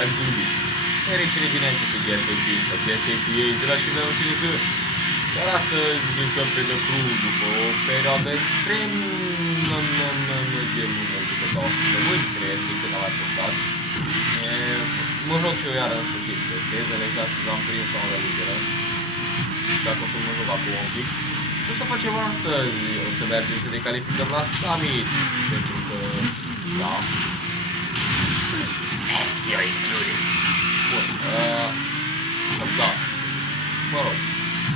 Aș gândi. Fericire din aici pe GSP, să GSP ei de la și vreau să zic că chiar astăzi discutăm pe The Crew după o perioadă extrem de lungă, după 2 săptămâni, cred, de când am mai postat. Mă joc și eu iară în sfârșit pe tezele, exact l-am prins sau la lideră. Și acum să mă joc acum un pic. Ce o să facem astăzi? O să mergem să ne calificăm la Summit, pentru că, da. Ezio included. Bun, da, mă rog,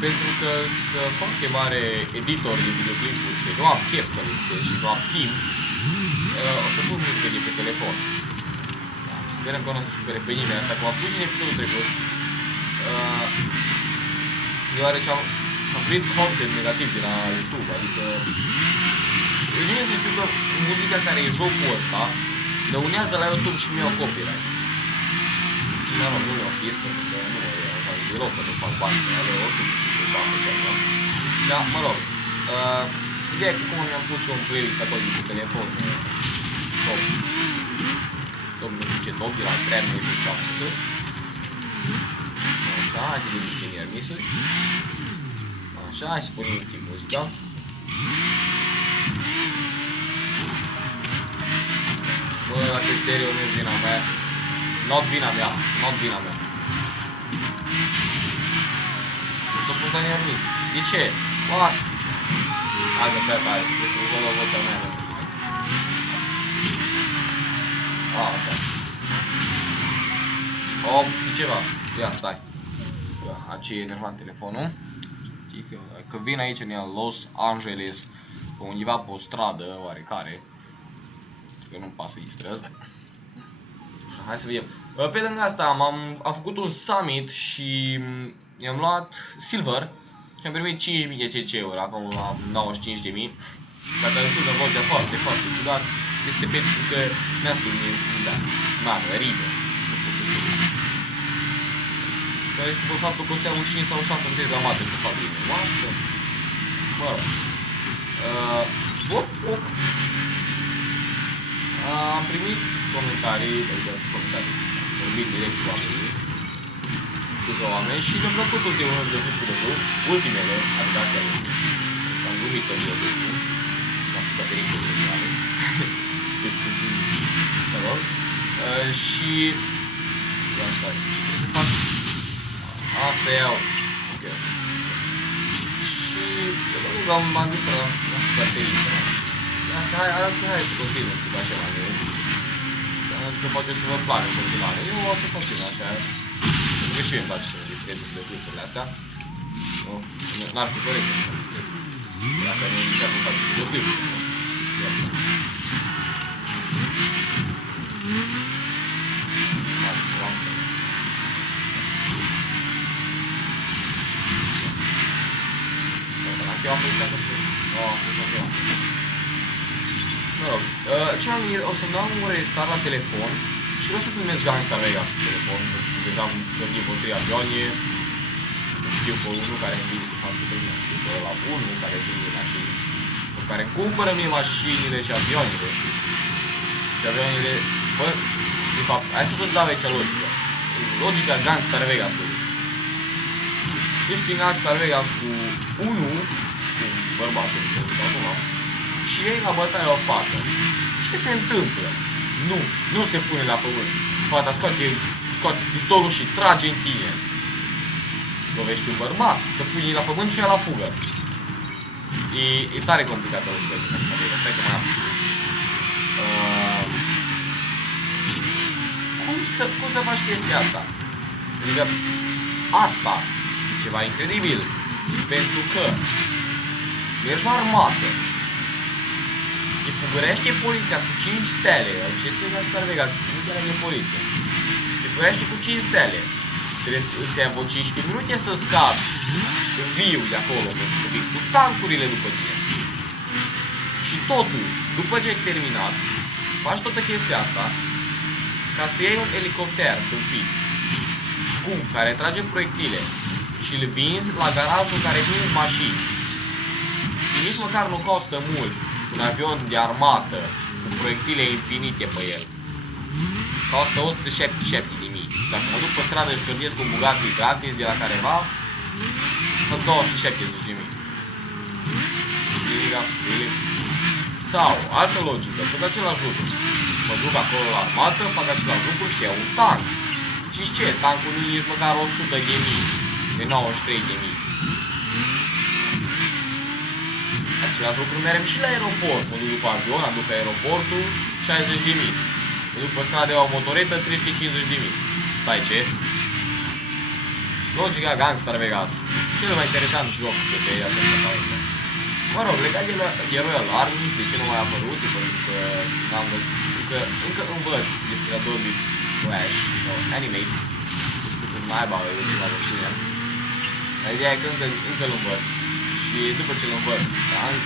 pentru că sunt foarte mare editor de videoclipuri și nu am chef să listez și nu am timp, o să pun muzică de pe telefon. Da, sperăm că nu o să supere pe nimeni asta, cum am spus în episodul trecut, deoarece am primit content negativ de la YouTube, adică e bine să știu că muzica care e jocul ăsta dăunează la YouTube și mi-au copyright. Nu mi-au chis pentru că nu e așa deloc că nu fac bani pe ale oricum și fac așa, da? Dar, mă rog, ideea e că cum mi-am pus eu un playlist acolo de pe telefon, top, nu știu ce top, de la 3700. Așa, hai să vedem niște near-miss-uri. Așa, hai să punem un timp muzica. Bă, dacă e stereo, nu e vina mea. Not vina mea, not vina mea. Nu s-a pus la near-miss. De ce? What? Hai că pe care, deci nu s-a luat vocea mea. Așa. Oh, și ceva. Ia, stai. Aici e enervant telefonul. Știi că vin aici în Los Angeles, pe undeva pe o stradă oarecare. Că nu-mi pasă distrez. Așa, hai să vedem. Pe lângă asta am făcut un summit și i-am luat silver și am primit 5.000 de CC-uri, acum am 95.000. Dacă îmi sună vocea foarte, foarte ciudat, este pentru că mi-a sunit n-are, ribă. Care este pe faptul că o să iau 5 sau 6 întâi la mate cu fabrine. Oastă? Mă rog. Am primit comentarii, vorbim direct cu oamenii, câțiva oameni și mi-a plăcut ultimele, adică astea am glumit în el, m-am făcut pericol de oameni, mă rog, și asta, ce trebuie să fac? Asta iau, ok, și m-am dus la baterii, asta hai să continui cu așa la mine. Am zis că poate să vă placă în continuare. Eu o să continui așa. Pentru că și eu îmi place să mă distrez de lucrurile astea. N-ar fi corect să mă distrez. Dacă nu încerc să fac videoclipuri. Eu am uitat că mă rog, ce am o să-mi dau un restart la telefon și vreau să filmez Gangsta Vegas pe telefon. Deja am ciocnit pe 3 avioane, știu pe unul care îmi vine cu faptul că nu știu pe ăla unul care vine mașini, pe care îmi cumpără mie mașinile și avioanele. Și avioanele, bă, de fapt, hai să vă dau aici logica. Logica Gangsta Vegas. Ești în Gangsta Vegas cu unul, cu bărbatul, acum. Și ei la bătaie o fată. Ce se întâmplă? Nu se pune la pământ. Fata scoate pistolul și trage în tine. Lovești un bărbat, să pui la pământ și ea la fugă. E tare complicată logica. Stai că mai am. Cum să faci chestia asta? Adică asta e ceva incredibil. Pentru că ești la armată. Te fugărește poliția cu 5 stele. Ce se face Star Vegas? Nu chiar e poliție. Te fugărește cu 5 stele. Trebuie să-ți ia vreo 15 minute să scapi viu de acolo, pentru că vin cu tancurile după tine. Și totuși, după ce ai terminat, faci toată chestia asta ca să iei un elicopter tâmpit, scump, care trage proiectile și îl vinzi la garajul în care vinzi mașini. Și nici măcar nu costă mult un avion de armată cu proiectile infinite pe el. costă 177.000. Și dacă mă duc pe stradă și ciordez cu un Bugatti gratis de la careva, fac 270.000. Sau, altă logică, fac același lucru. Mă duc acolo la armată, fac același lucru și iau un tank. Și ce? Tankul nu e nici măcar 100.000, de 93.000. Același lucru merem și la aeroport. Mă duc după avion, aduc aeroportul, 60.000. Mă duc pe stradă de o motoretă, 350.000. Stai, ce? Logica Gangster Vegas. Cel mai interesant joc de pe această pauză. Mă rog, legat de Royal Army, de ce nu mai a apărut? Pentru că n-am văzut, că încă învăț despre Adobe Flash sau Animate. Cum naiba e ultima versiune. Ideea e că încă-l învăț. Și după ce-l învăț,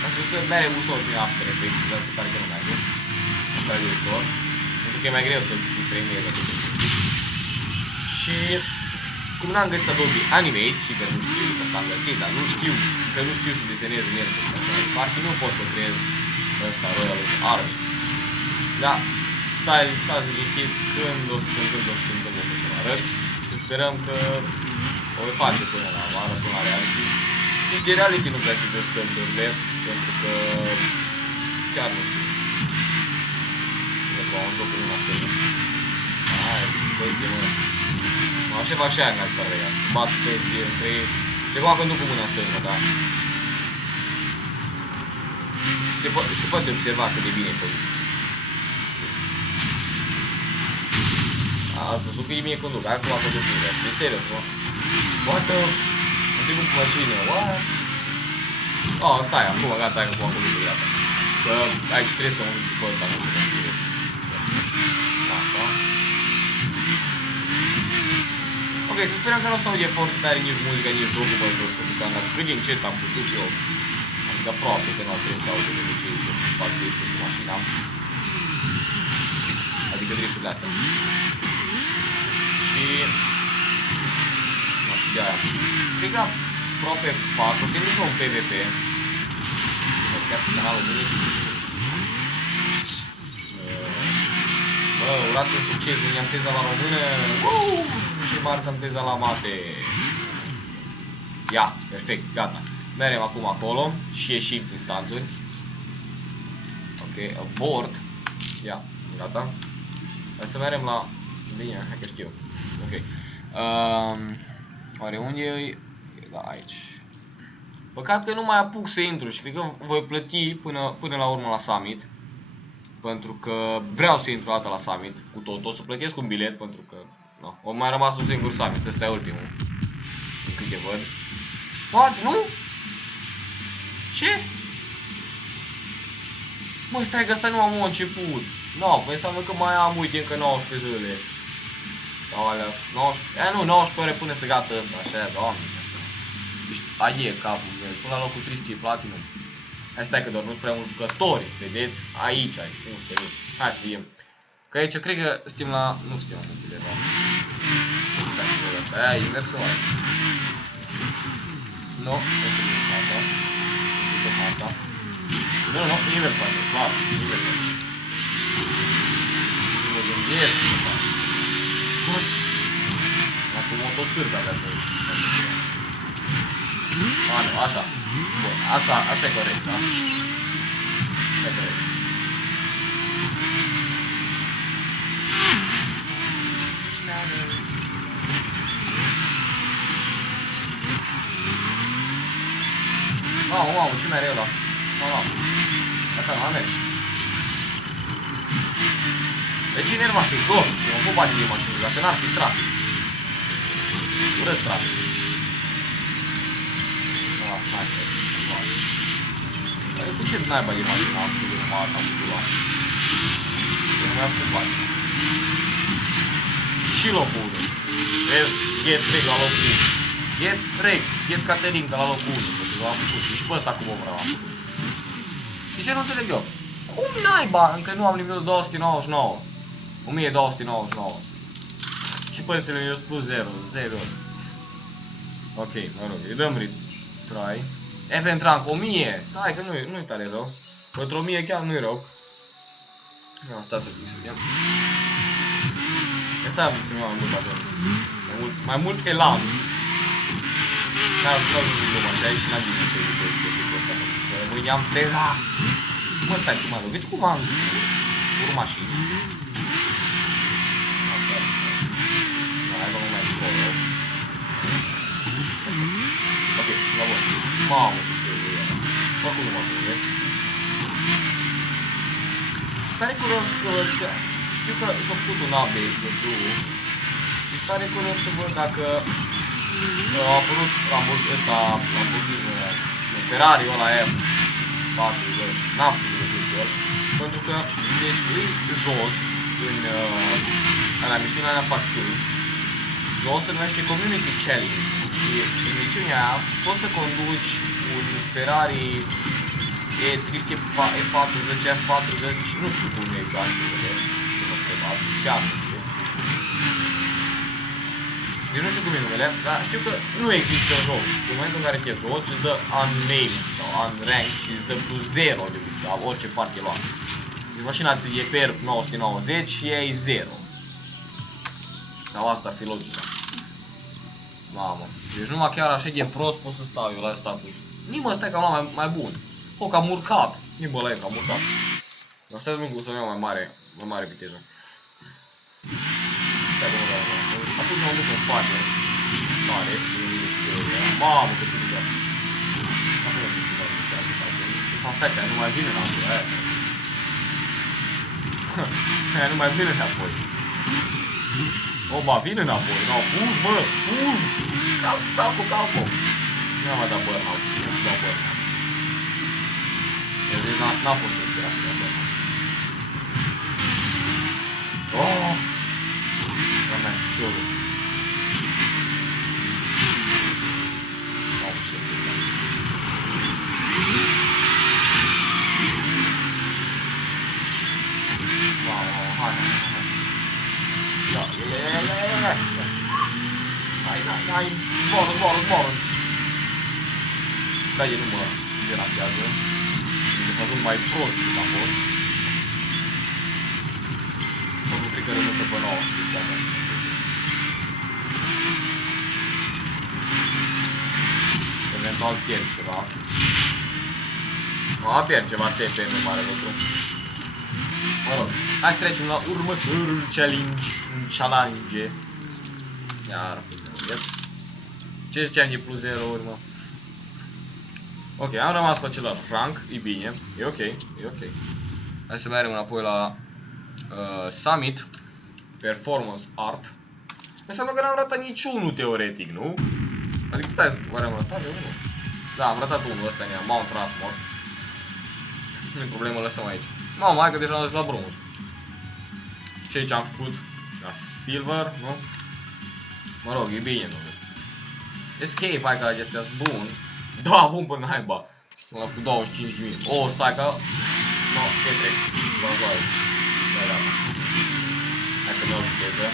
am crezut că merge ușor prin After Effects, dar se pare că nu merge. Asta e ușor. Pentru că e mai greu să-l trainezi atât de mult. Și cum n-am găsit Adobe Animate și că nu știu, că s-am găsit, dar nu știu, că nu știu să desenez în el, parcă nu pot să creez ăsta Royal Army. Da, stai să liniștiți când o să se întâmplă, o să se întâmplă să vă arăt. Și sperăm că o voi face până la vară, până la reality. Nici de reality nu prea știu să se întâmple, pentru că chiar nu știu. Dacă un joc în una stână. Hai, băi de mână. Așa fac și aia în asta, vega. Bat pe între ei. Se coacă nu cu mâna stângă, da? Se poate observa cât de bine e făcut. Ați văzut că e bine conduc, acum a făcut bine. E serios, mă? Poate am trecut cu mașină, what? Oh, stai, acum gata, că acum a făcut bine, gata. Că aici trebuie să mă duc după ăsta, nu știu. Așa. Ok, să sperăm că nu o să aude foarte tare nici muzica, nici jocul, pentru că am dat cât de încet am putut eu. Adică aproape că nu trebuie să aude de obicei să fac driftul cu mașina. Adică drifturile astea. Și... nu știu de aia. Cred că aproape 4, că nici nu un PvP. Chiar pe canalul meu. Bă, urați un succes, mi-am teza la română. Și marți am teza la mate. Ia, perfect, gata. Merem acum acolo și ieșim din stanțuri. Ok, abort. Ia, gata. Hai să merem la... bine, hai că știu. Ok. Oare unde e? Da, aici. Păcat că nu mai apuc să intru și cred că voi plăti până la urmă la Summit. Pentru că vreau să intru o dată la Summit cu tot. O să plătesc un bilet pentru că... no, o mai rămas un singur Summit, ăsta e ultimul. Din câte văd. What? Nu? Ce? Mă, stai că ăsta nu am început. No, păi înseamnă că mai am, uite, încă 19 zile. Sau alea, 19... nu, 19 ore până să gata ăsta, așa, doamne. Deci, aie capul meu, până la locul 300 platinum. Hai stai că doar nu-s prea mulți jucători, vedeți? Aici, 11.000. Hai să vedem. Că aici cred că suntem la... nu suntem la multile, da. Stai să vedem asta, aia e inversă mai. Nu, nu suntem asta. Nu suntem asta. Nu, nu, invers face, clar, invers face. Nu mă gândesc să fac. Acum motoscârța avea să fac. A, nu, așa. Bun, așa e corect, da? Așa e corect. Mamă, ce mai rău ăla? Mamă. Asta nu am mers. De ce nerva fi gol? Și mă pot bate de mașină, dacă n-ar fi trafic. Urăț trafic. Hai, cu ce naiba de mașină am făcut numai asta am făcut luat? Că nu mi-am făcut. Și locul 1. Vezi, get reg la locul 1. Get reg, get Caterinca la locul 1. Am făcut. Și pe ăsta cum o vreau am făcut. Și ce nu înțeleg eu? Cum naiba? Încă nu am nivelul 299. 1299. Și părțile mi-au spus 0. Ok, mă rog, îi dăm retry. Event rank 1000. Hai că nu-i tare rău. Pentru 1000 chiar nu-i rău. Ia, stați să vedem. stai să-mi iau mai mult atunci. Mai mult elan. N-am văzut gluma și aici n-am bine să iubesc chestia asta. Mâine am treza. Mă, stai cum am lovit, cum am urma și... Hai, vă mai încolo. Ok, la bun. Mamă, ce trebuie ăla. Oricum nu mă trebuie. Stare curios că... Știu că și-a făcut un update de Blue. Și stare curios să văd dacă... A apărut Lamborghini, Ferrari-ul ăla F4, n-a făcut de el. Pentru că, deci, îi jos, în misiunea aia facțiuni, jos se numește Community Challenge. Și în misiunea aia poți să conduci un Ferrari E40, E40, F40, nu știu cum e exact, știu că întrebat, chiar nu știu. Deci nu știu cum e numele, dar știu că nu există în joc. În momentul în care te joci, îți dă unnamed sau unranked și îți dă plus 0 de la orice parte lua. Deci mașina ți e PERF 990 și ea e 0. Sau asta ar fi logica. Mamă. Deci numai chiar așa de prost pot să stau eu la status. Nici mă stai că am luat mai bun. Foc am urcat. Nici bă la e că am urcat. Dar stai să-mi iau mai mare viteză. Stai că mă dau. Atunci m-am dus în spate. Mare. Mamă, cât de bine. Stai că nu mai vine înapoi. Aia nu mai vine înapoi. O, ba, vine înapoi. No, fugi, bă, fugi. Calco. Nu am mai dat burnout. Nu am dat burnout. Deci n-a fost inspirat să dea burnout. Oh! Doamne, ciorul. Hai. Hai, zboară. Da, e nu mă derapează. Deci să ajung mai prost decât am fost. Nu cred că rămâne pe nouă. Eventual pierd ceva. Pierd ceva SP, nu mare lucru. Mă rog, hai să trecem la următorul challenge. Iar, ce ziceam de plus 0 urmă? Ok, am rămas cu același rank, e bine, e ok. Hai să mergem înapoi la Summit Performance Art. Înseamnă că n-am ratat niciunul teoretic, nu? Adică stai, oare am ratat unul? Da, am ratat unul, ăsta e Mount Rushmore. Nu-i problemă, lăsăm aici. Mamă, hai că deja am dus la bronz. Și aici am făcut la silver, nu? Mă rog, e bine, nu? Escape, hai că acestea sunt bun. Da, bun până naiba. L-am făcut 25.000. Oh, stai că... No, e trec. Da. Hai că mi-au viteză.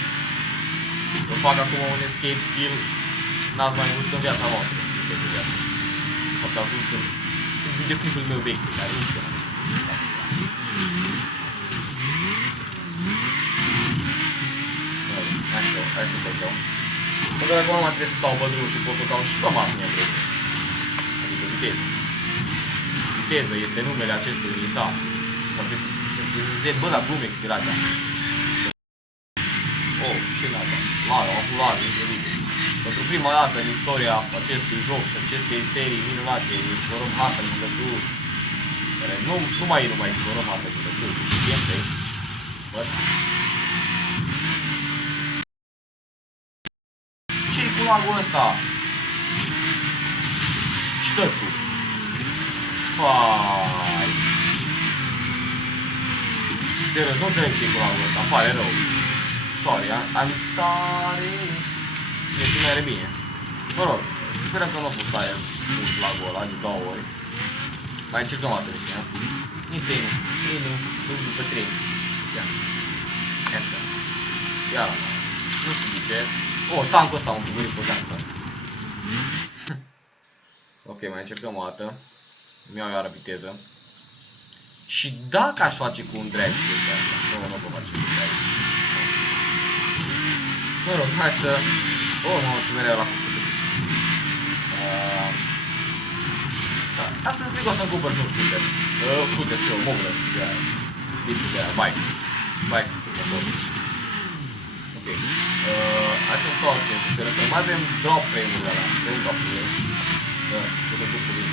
Eu fac acum un escape skill. N-ați mai văzut în viața voastră. Fapt ați văzut în videoclipul meu vechi, care nu știu. Hai să păcăm. Pentru că acum mai trebuie să stau pe drum și pot să caut și pe mașină vreme. Adică viteză. Viteză este numele acestui Nissan. Z, bă, dar cum expirația? Oh, ce n-a dat? Lara, o culoare, incredibil. Pentru prima dată în istoria acestui joc și acestei serii minunate, explorăm harta din Blue, care nu mai explorăm harta din Blue, ci și gameplay. Bă. Ce-i cu lagul ăsta? Ștătul. Fai. Serios, nu înțeleg ce-i cu lagul ăsta, îmi pare rău. Sorry, I'm sorry. Deci nu are bine. Mă rog, sperăm că nu a fost aia mult lagul ăla de 2 ori. Mai încercăm atât misiunea. Nici trei, nu după 3. Ia. Enter. Iar. Nu știu de ce. Oh, tankul ăsta am făcut pe tank. Ok, mai încercăm o dată. Mi-au iară viteză. Și dacă aș face cu un drag chestia asta, nu vă face cu drag. Mă rog, hai să... Oh, mă, ce mereu la făcut. Da. Astăzi cred că o să-mi cumpăr și un scooter. Scooter și eu, mobilă. De aia. Lipsul de aia, bike. Bike, ok. Hai să întoarcem scooterul, că mai avem drop frame-urile alea. Avem drop-urile. Să se duc cu mine.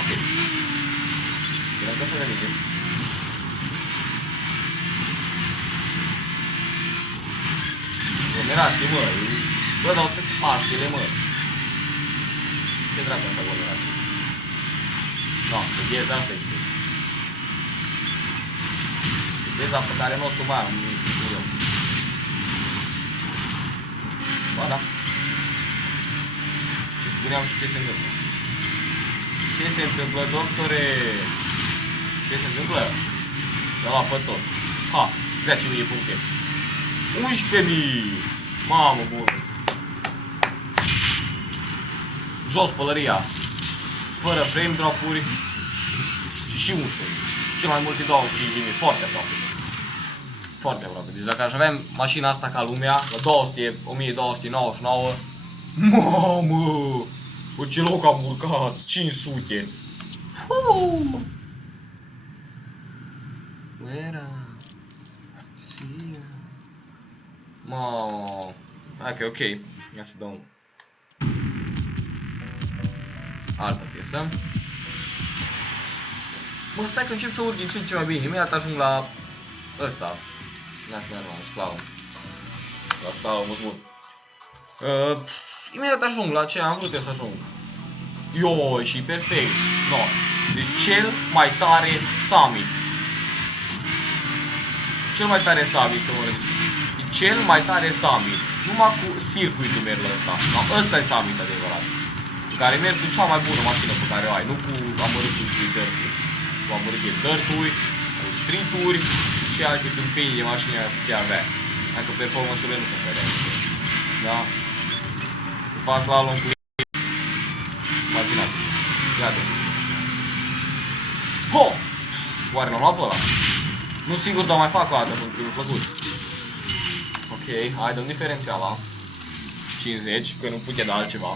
Ok. Bine că să ne vedem. Aglomerație, mă. Bă, dau pe Paștele, mă. Ce dracu asta aglomerație? No, ideea asta este. Ideea pe care nu o să o mai am niciun eu. Ba, da. Și spuneam și ce se întâmplă. Ce se întâmplă, doctore? Ce se întâmplă? De la pe toți. Ha, 10.000 puncte. 11.000! Mamă, bună! Jos pălăria. Fără frame drop-uri. Și 11.000. Și cel mai mult e 25.000. Foarte aproape. Foarte aproape. Deci dacă aș avea mașina asta ca lumea, la 200, 1299. Mamă! Bă, ce loc am urcat! 500! Mamă! Hai că e ok. Ia să dăm altă piesă. Bă, stai că încep să urc din ce mai bine. Imediat ajung la ăsta. Ia să merg la slalom. La slalom, bun. Imediat ajung la ce am vrut eu să ajung. Ioi, și perfect. No. Deci cel mai tare summit. Cel mai tare summit, să mă rog. Cel mai tare summit. Numai cu circuitul merg la ăsta. No, ăsta e summit adevărat. În care mergi cu cea mai bună mașină pe care o ai. Nu cu amărâtul și dirt-uri. Cu amărâtul de dirt-uri, cu street-uri și alte tâmpeni de mașini ar putea avea. Dacă performance-urile nu se vedea. Da? Faci slalom cu ei. Imaginați. Iată. Ho! Oare l-am luat pe ăla? Nu sigur, dar mai fac o dată pentru că mi-a plăcut. Ok, hai, dăm diferențiala. 50, că nu putea da altceva.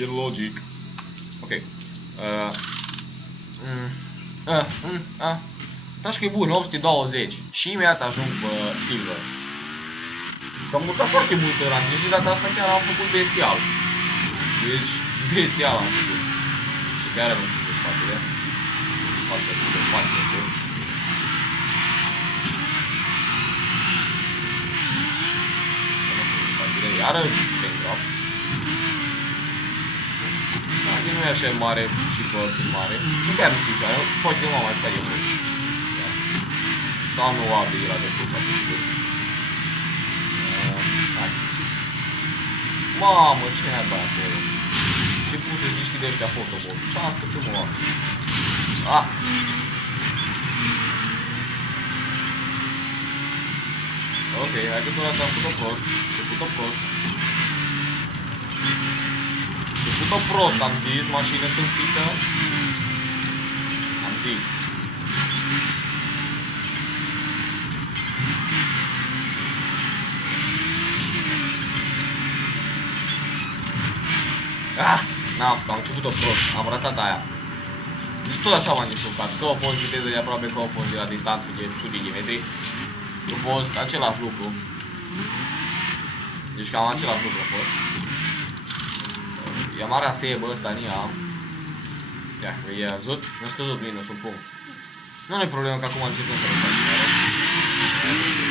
E logic. Ok. Așa că e bun, 820. Și imediat ajung pe silver. S-am mutat foarte mult în ranking și data asta chiar am făcut bestial. Deci, bestial am făcut. Și chiar am făcut spatele. Foarte. Iară, frame drop. Dar nu e așa mare și pe mare. Și chiar nu știu ce are, poate nu m-am mai stat eu mult. Sau nu o abri la de plus, foarte sigur. Hai. Mamă, ce ai băiat acolo? Ce puse zici de ăștia fotobol? Ce asta ce mă am? Ah! Ok, hai că doar am făcut-o prost. Făcut-o prost, am zis, mașină tâmpită. Am zis. Ah! N-am făcut, am făcut-o prost, am ratat aia. Deci tot așa m-am descurcat, că o fost viteză de aproape, că o fost de la distanță de sute de metri. A fost același lucru. Deci cam același lucru a fost. Yamaha Seb ăsta în ea. Ia, i-a văzut? Mi-a scăzut minus un punct. Nu e problemă că acum începem să facem iară.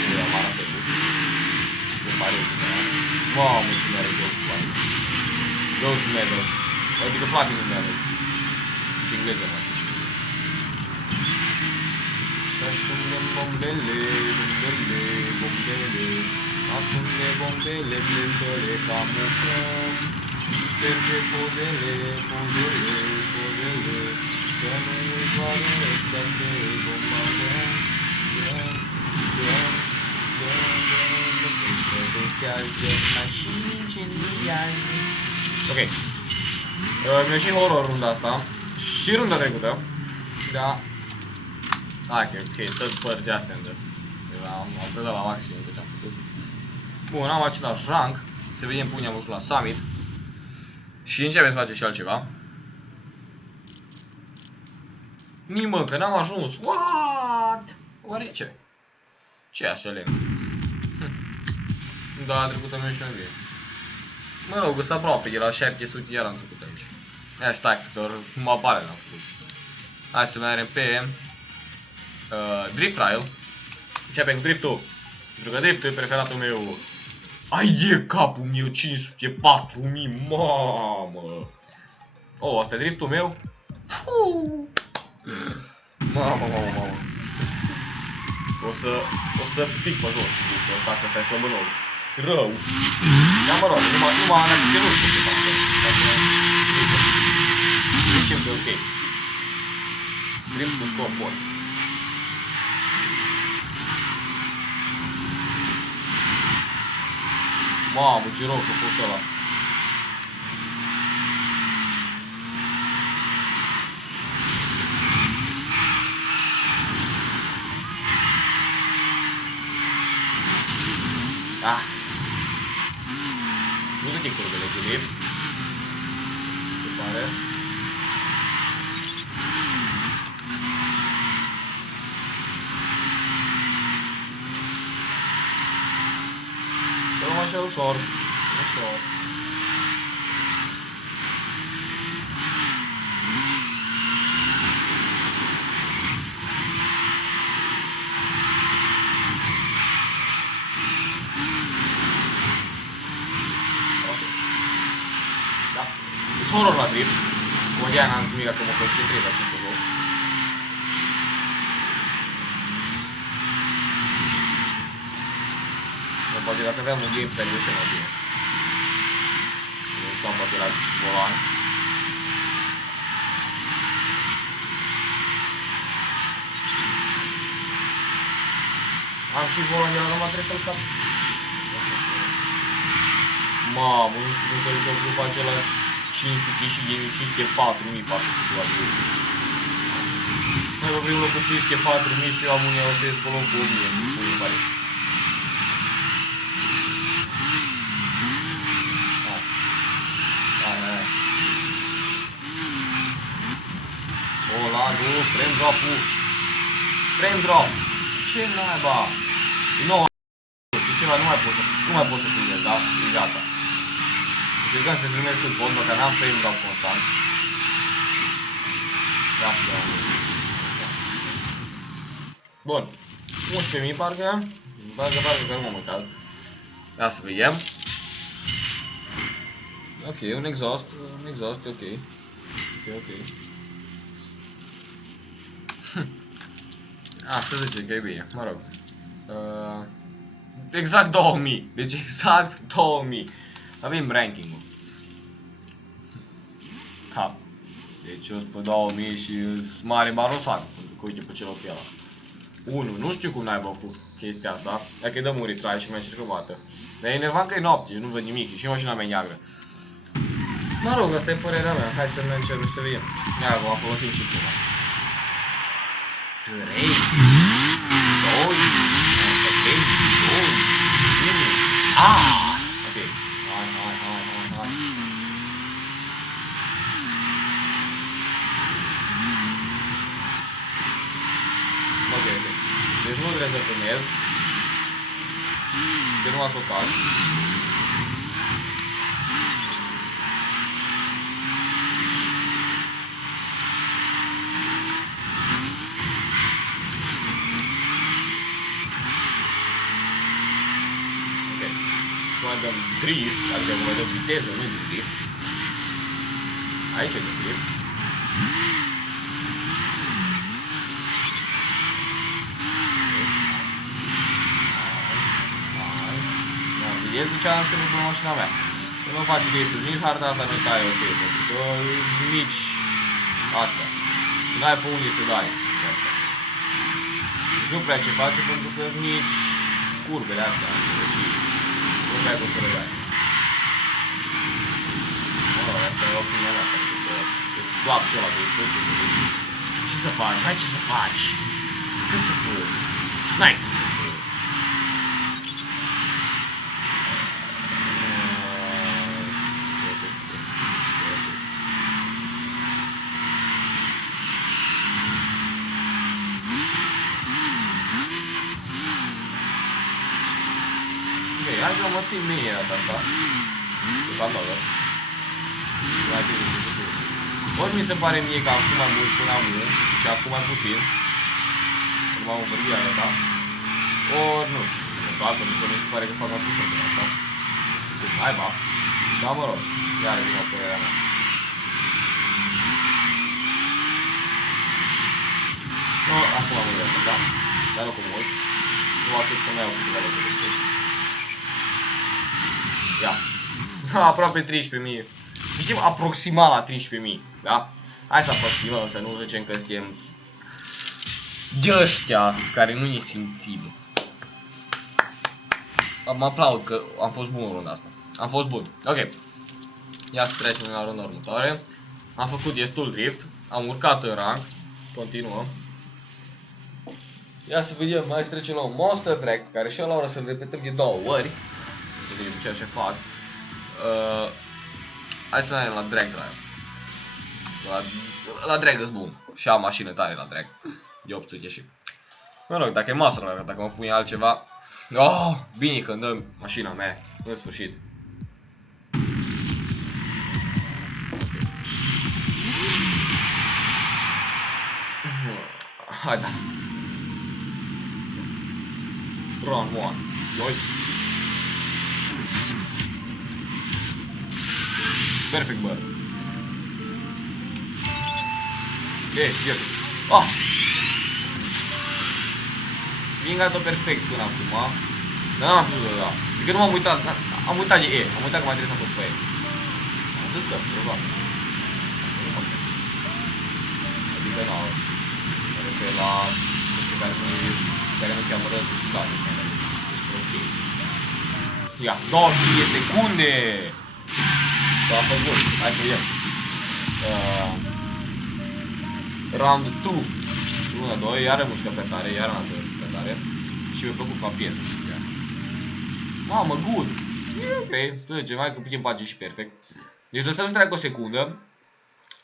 Cu Yamaha Seb. Se pare bine. Mamă, ce mi-are Ghost Platinum. Ghost Medal. Adică Platinum Medal. Și engleză, mă. Ascunde bombele. Ascunde bombele, plâmbele, camuflăm. Șterge pozele, să nu-i vadă ăsta că îi bombardăm. Blochează mașini, incendiază. Ok. Mi-a și horror runda asta. Și runda trecută. Da. Hai că ok, tot părți de astea îndă. Am dat la maxim deci am făcut. Bun, am același rank. Să vedem cum ne-am la summit. Și începem să facem și altceva. Nimă, că n-am ajuns. What? Oare ce? Ce așa lent? Da, a trecut meu și în vie. Mă rog, sunt aproape, de la 700 iar am trecut aici. Ia stai, doar mă apare l-am făcut. Hai să mergem pe Drift Trial. Începem cu driftul. Pentru că driftul e preferatul meu. Ai e capul meu, 500, 4000, mamă. Oh, asta e driftul meu. Mamă. O să pic pe jos driftul ăsta, că ăsta e slăbănou. Rău. Dar mă rog, numai alea că nu știu ce fac. Zicem că e ok. Driftul scop poți. Mamă, ce roșu a fost ăla. Ah. Nu duc curbele cu lift. Se pare. Luăm așa ușor. Ușor. Horror la drift. Modia n-am zis că mă concentrez la acest joc. Dar poate dacă aveam un gamepad de ce mai bine. Nu știu, am poate la volan. Am și volan de la numai trebuie să-l cap. Mamă, nu știu cum să-l joc după acela 500 și 504.400 la zi. Noi pe primul loc cu 504.000 și eu am unii auzesc pe loc cu 1000, nu știu, îmi pare. Hai. Ola, nu, frame drop-ul. Frame drop. Ce naiba? Din nou, știi ceva, nu mai pot să filmez, da? E gata. Încercăm să filmez cât pot, că n-am frame drop constant. Da. Bun. 11.000 parcă. Parcă că nu m-am uitat. Ia să vedem. Ok, un exhaust, ok. Ok. Să zicem că e bine, mă rog. Exact 2000, deci exact 2000. Avem ranking-ul. Da. Deci eu sunt pe 2000 și sunt mare barosan, pentru că uite pe ce loc e ăla. 1, nu știu cum n-ai făcut chestia asta, dacă îi dăm un retry și mai încercăm o dată. Dar e enervant că e noapte, eu nu văd nimic și mașina mea neagră. Mă rog, asta e părerea mea, hai să mergem să vedem. Ia, acum folosim și ceva. 3, 2, 1. Ok, hai. Ok. Deci nu trebuie să filmez. Eu nu m-am socat. Mai dăm drift, adică mai dăm viteză, nu de drift. Aici e de drift. Vedeți de ce am scris pe mașina mea? Că nu face driftul, nici harta asta nu taie ok, pentru că e mici astea. N-ai pe unde să dai. Deci nu prea ce face pentru că sunt mici curbele astea. Nu prea cum să le dai. Asta e opinia mea, pentru că e slab și ăla de driftul. Ce să faci? Hai ce să faci? Cât să furi? N-ai cât să furi. Dacă mă țin mie asta. Cam nouă. Ori mi se pare mie că acum mai mult până acum și acum mai puțin. Nu am vorbit asta. Ori nu. Toată mi se pare că fac mai puțin până asta. Hai ba. Da, mă rog. Iar vine o părerea mea. No, acum am uitat, da? Dar nu cu mult. Nu atât să mai iau câteva lucruri. Ia. Aproape 13.000. Zicem aproximat la 13.000, da? Hai să aproximăm, să nu zicem că suntem de ăștia care nu ne simțim. Mă aplaud că am fost bun în runda asta. Am fost bun. Ok. Ia să trecem la runda următoare. Am făcut destul drift. Am urcat în rang. Continuăm. Ia să vedem, mai să trecem la un monster track, care și ăla o să-l repetăm de 2 ori. Să vedem ceea ce fac. Hai să mergem la drag drive. La drag îs bun. Și am mașină tare la drag. De 800 și. Mă rog, dacă e masă, dacă mă pune altceva. Oh, bine când dăm mașina mea. În sfârșit. Hai da. Run 1. 2. Perfect, bă. E, ah! Vingat-o perfect până acum. Dar n-am putut de la. Adică nu m-am uitat. Am uitat de E. Am uitat că mai trebuie să am făcut pe E. Am zis că, ceva. Adică n-au. Mă refer la chestii care nu cheamă rezultate. Deci prostii. Ia, 20 de secunde! Da, a fost bun. Hai să vedem. Round 2. 1, 2, iară mușcă pe tare, iară în altă pe tare. Și mi-a plăcut papietul. Mamă, good! E ok, să zicem, hai că putem face și perfect. Deci lăsăm să treacă o secundă.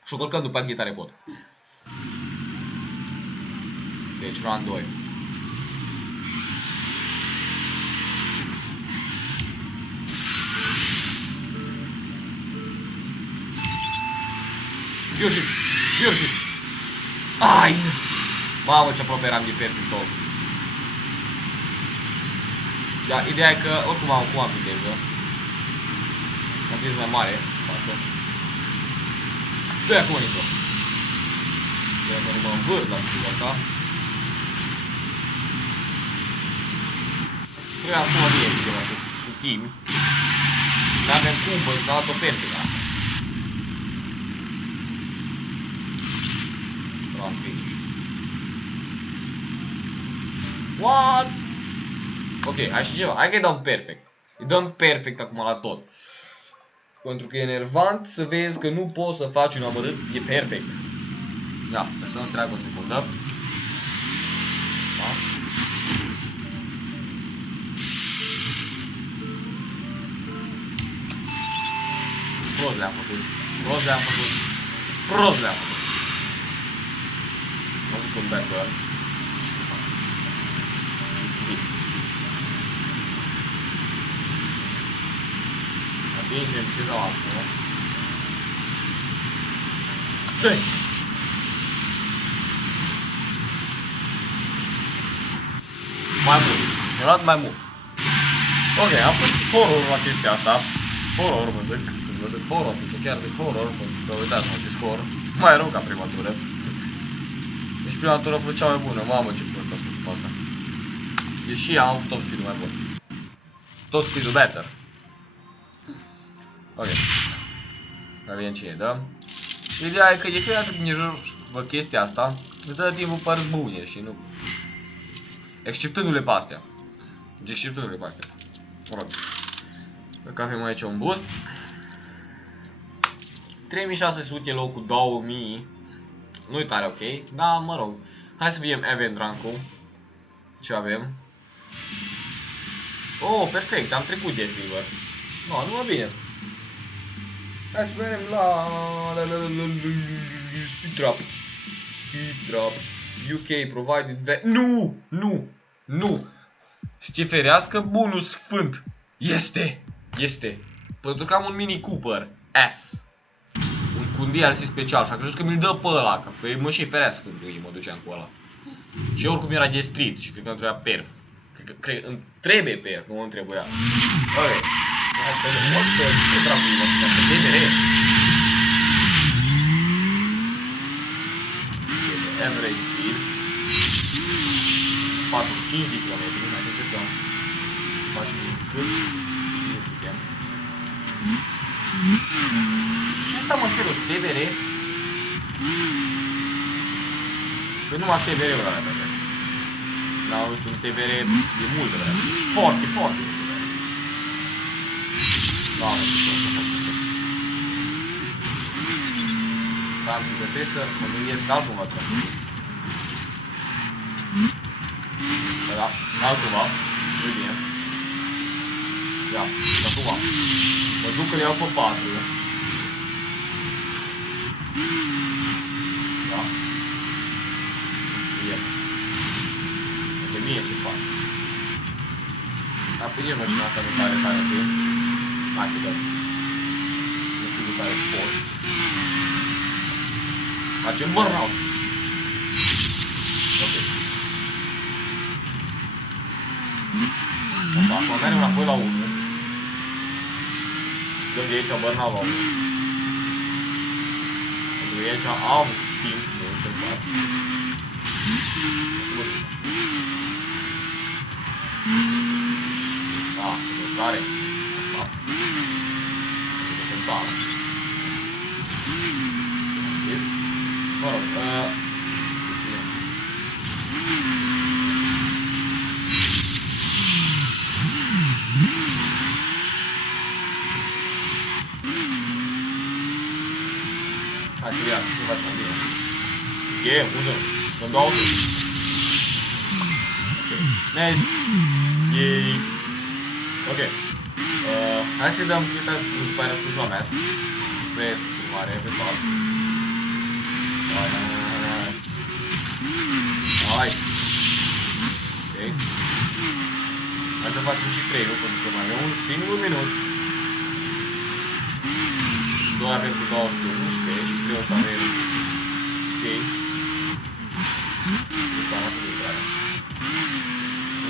Și o colcăm după aia tare pot. Deci, round 2. Virgil! Ai! Mamă, ce aproape eram de perfect tot. Da, ideea e că oricum am viteză. Am viteză mai mare. Stai acum, Nico. Trebuie să nu mă învârt la chestia asta. Trebuie acum mie ceva să șutim. N-avem cum, bă, s-a dat-o perfect asta. What? Ok, hai și ceva. Hai că îi dăm perfect. Îi dăm perfect acum la tot. Pentru că e enervant să vezi că nu poți să faci un amărât. E perfect. Da, lăsăm-ți treagă o secundă. Da. Prost le-am făcut. Prost le-am făcut. Prost le-am făcut. Mă duc un back-door. Ce să fac? Atingem viteza maximă. Stai! Mai mult. Mi-a luat mai mult. Ok, am făcut horror la chestia asta. Horror, vă zic. Când vă zic horror, atunci chiar zic horror. Pentru că uitați-mă ce scor. Mai rău ca prima tură. Deci prima tură a fost cea mai bună. Mamă, ce prost a spus pe asta. Deși am avut top speed-ul mai bun. Top speed-ul better. Ok. Mai vedem cine dăm. Ideea e că de fiecare dată când ne joci chestia asta, îți dă timpul părți bune și nu... Exceptându-le pe astea. Deci exceptându-le pe astea. Mă rog. Dacă avem aici un boost. 3600 locul 2000. Nu-i tare ok, dar mă rog. Hai să vedem event rank-ul. Ce avem? Oh, perfect, am trecut de silver. No, nu mă bine. Hai să vedem la speed drop. Speed drop. UK provided. Nu! Nu! Nu! Să te ferească bunul sfânt. Este. Pentru că am un Mini Cooper S. Cu un DLC special și am crezut că mi-l dă pe ăla, că pe mă și ferea Sfântului mă duceam cu ăla. Și oricum era de street și cred că îmi trebuia perf. Îmi trebuie perf, nu îmi trebuia. Ok. Hai să vedem. Ce dracu e asta? DMR. Average speed 45 de km. Hai să încercăm. Facem cât? Bine putem. Ce asta mă serios? TVR? Păi numai TVR-ul ăla pe așa. N-am văzut un TVR de multă vreme. Foarte mult. Da, mă dar trebuie să mă gândesc altcumva trebuie. Da, altcumva. Nu-i bine. Ia, acum. Mă duc că le iau pe 4. Da. Nu știu. De mie ce fac. Dar pe el nu știu asta nu pare tare fi. Hai să dăm. Nu știu de care sport. Facem burnout. Ok. Așa, acum mergem înapoi la 1. Dăm de aici burnout la 1. Pentru că aici am timp, nu încercat. O să mă duc. Da, să mă care. Asta. Pentru că sară. Zis? Mă rog, desfilăm. Hai să ia, ce facem bine. E, unde? Sunt 2 auto. Ok, nice. Yay. Ok. Hai să dăm câte după aia cu joamea asta. Spre schimbare, eventual. Hai. Ok. Hai să facem și 3, nu? Pentru că mai avem un singur minut. 2 avem cu 211 și 3 o să avem. Ok. După arată de intrare.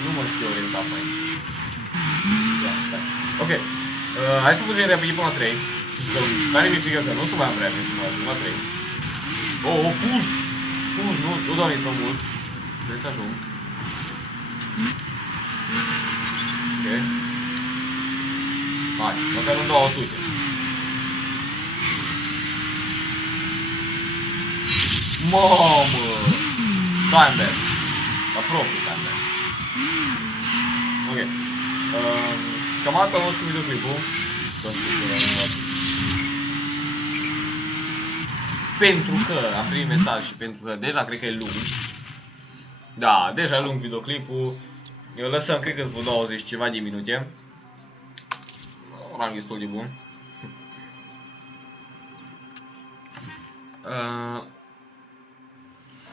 Nu mă știu orientat pe aici. Ia, stai. Ok. Hai să fugim repede până la 3. Care mi-e frică că nu o să mai am vreme să mă ajung la 3. Oh, fugi! Fugi, nu dau nici prea mult. Trebuie să ajung. Ok. Hai, măcar în 200. Mamă! Timer! La propriu timer. Ok. Cam asta a fost cu videoclipul. Pentru că am primit mesaj și pentru că deja cred că e lung. Da, deja e lung videoclipul. Eu lăsăm, cred că vreo 20 ceva de minute. Am destul de bun.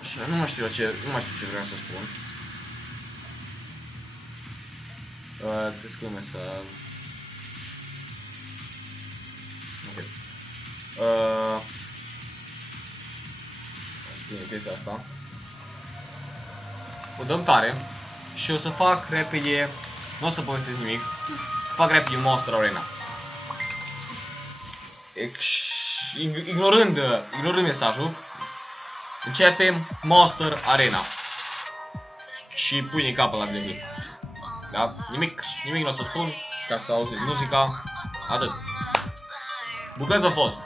Și nu mai știu ce vreau să spun. Te scriu mesaj. Ok. Bine, chestia asta. O dăm tare și o să fac repede, nu o să povestesc nimic, să fac repede Monster Arena. Ignorând mesajul, începem Monster Arena. Și pui în capul la videoclip. Da? Nimic nu o să spun, ca să auziți muzica, atât. Bucăți a fost.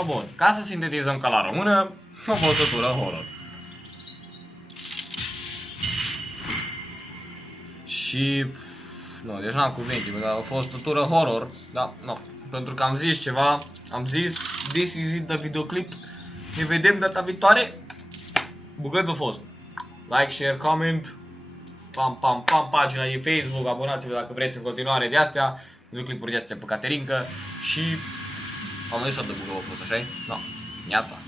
No, bun, ca să sintetizăm ca la română, o văzătură horror. Și... Nu, deci n-am cuvinte, dar a fost o tură horror, da, nu, pentru că am zis ceva, am zis, this is it, the videoclip, ne vedem data viitoare, bugați-vă fost, like, share, comment, pam, pam, pam, pagina de Facebook, abonați-vă dacă vreți în continuare de astea, videoclipuri de astea pe Caterinca și am zis să dă bugă-vă fost, așa-i? No, neața.